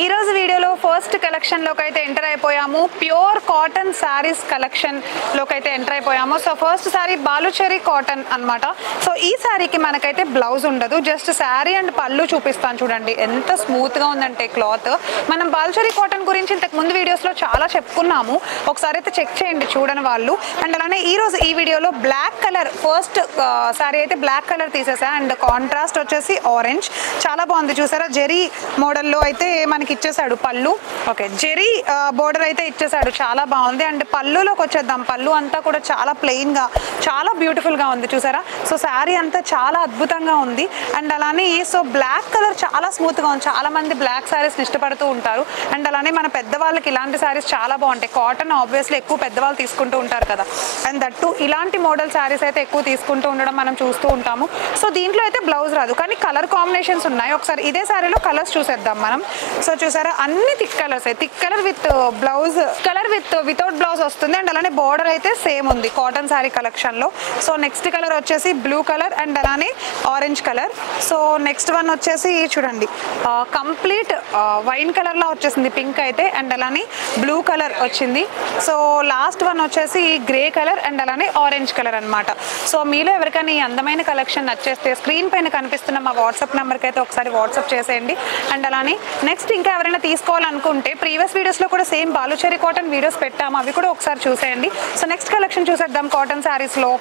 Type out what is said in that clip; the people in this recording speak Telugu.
ఈ రోజు వీడియోలో ఫస్ట్ కలెక్షన్ లోకి అయితే ఎంటర్ అయిపోయాము. ప్యూర్ కాటన్ సారీస్ కలెక్షన్ లోకి అయితే ఎంటర్ అయిపోయాము. సో ఫస్ట్ సారీ బాలుచెరీ కాటన్ అన్నమాట. సో ఈ సారీకి మనకైతే బ్లౌజ్ ఉండదు, జస్ట్ సారీ అండ్ పళ్ళు చూపిస్తాను చూడండి ఎంత స్మూత్ గా ఉందంటే క్లాత్. మనం బాలుచెరీ కాటన్ గురించి ఇంతకు ముందు వీడియోస్ లో చాలా చెప్పుకున్నాము, ఒకసారి అయితే చెక్ చేయండి చూడని వాళ్ళు. అండ్ అలానే ఈ రోజు ఈ వీడియోలో బ్లాక్ కలర్ ఫస్ట్ సారీ అయితే బ్లాక్ కలర్ తీసేసా అండ్ కాంట్రాస్ట్ వచ్చేసి ఆరెంజ్. చాలా బాగుంది చూసారా, జెరీ మోడల్లో అయితే మనకి ఇచ్చేసాడు పళ్ళు. ఓకే, జెరీ బోర్డర్ అయితే ఇచ్చేసాడు, చాలా బాగుంది. అండ్ పళ్ళులోకి వచ్చేద్దాం. పళ్ళు అంతా కూడా చాలా ప్లెయిన్ గా చాలా బ్యూటిఫుల్ గా ఉంది చూసారా. సో శారీ అంతా చాలా అద్భుతంగా ఉంది. అండ్ అలానే సో బ్లాక్ కలర్ చాలా స్మూత్ గా ఉంది. చాలా మంది బ్లాక్ శారీస్ ఇష్టపడుతూ ఉంటారు. అండ్ అలానే మన పెద్దవాళ్ళకి ఇలాంటి శారీస్ చాలా బాగుంటాయి. కాటన్ ఆబ్వియస్లీ ఎక్కువ పెద్దవాళ్ళు తీసుకుంటూ ఉంటారు కదా, అండ్ దట్టు ఇలాంటి మోడల్ శారీస్ అయితే ఎక్కువ తీసుకుంటూ ఉండడం మనం చూస్తూ ఉంటాము. సో దీంట్లో అయితే బ్లౌజ్ రాదు, కానీ కలర్ కాంబినేషన్స్ ఉన్నాయి. ఒకసారి ఇదే శారీలో కలర్స్ చూసేద్దాం మనం. సో చూసారా, అన్ని thick colours, thick colour with blouse, colour without blouse వస్తుంది. అండ్ అలానే బార్డర్ అయితే సేమ్ ఉంది కాటన్ శారీ కలెక్షన్ లో. సో నెక్స్ట్ కలర్ వచ్చేసి బ్లూ కలర్ అండ్ అలానే orange colour. So next one వచ్చేసి చూడండి కంప్లీట్ వైన్ కలర్ లా వచ్చేసింది పింక్ అయితే, అండ్ అలానే బ్లూ కలర్ వచ్చింది. సో లాస్ట్ వన్ వచ్చేసి గ్రే కలర్ అండ్ అలానే ఆరెంజ్ కలర్ అన్నమాట. సో మీలో ఎవరికైనా ఈ అందమైన కలెక్షన్ నచ్చేస్తే స్క్రీన్ పైన కనిపిస్తున్న మా వాట్సాప్ నెంబర్కి అయితే ఒకసారి వాట్సాప్ చేసేయండి. అండ్ అలానే నెక్స్ట్ ఇంకా ఎవరైనా తీసుకోవాలనుకుంటే ప్రీవియస్ వీడియోస్ లో కూడా సేమ్ బాలుచెరీ కాటన్ వీడియోస్ పెట్టాము, అవి కూడా ఒకసారి చూసేయండి. సో నెక్స్ట్ కలెక్షన్ చూసేద్దాం కాటన్ శారీస్ లో.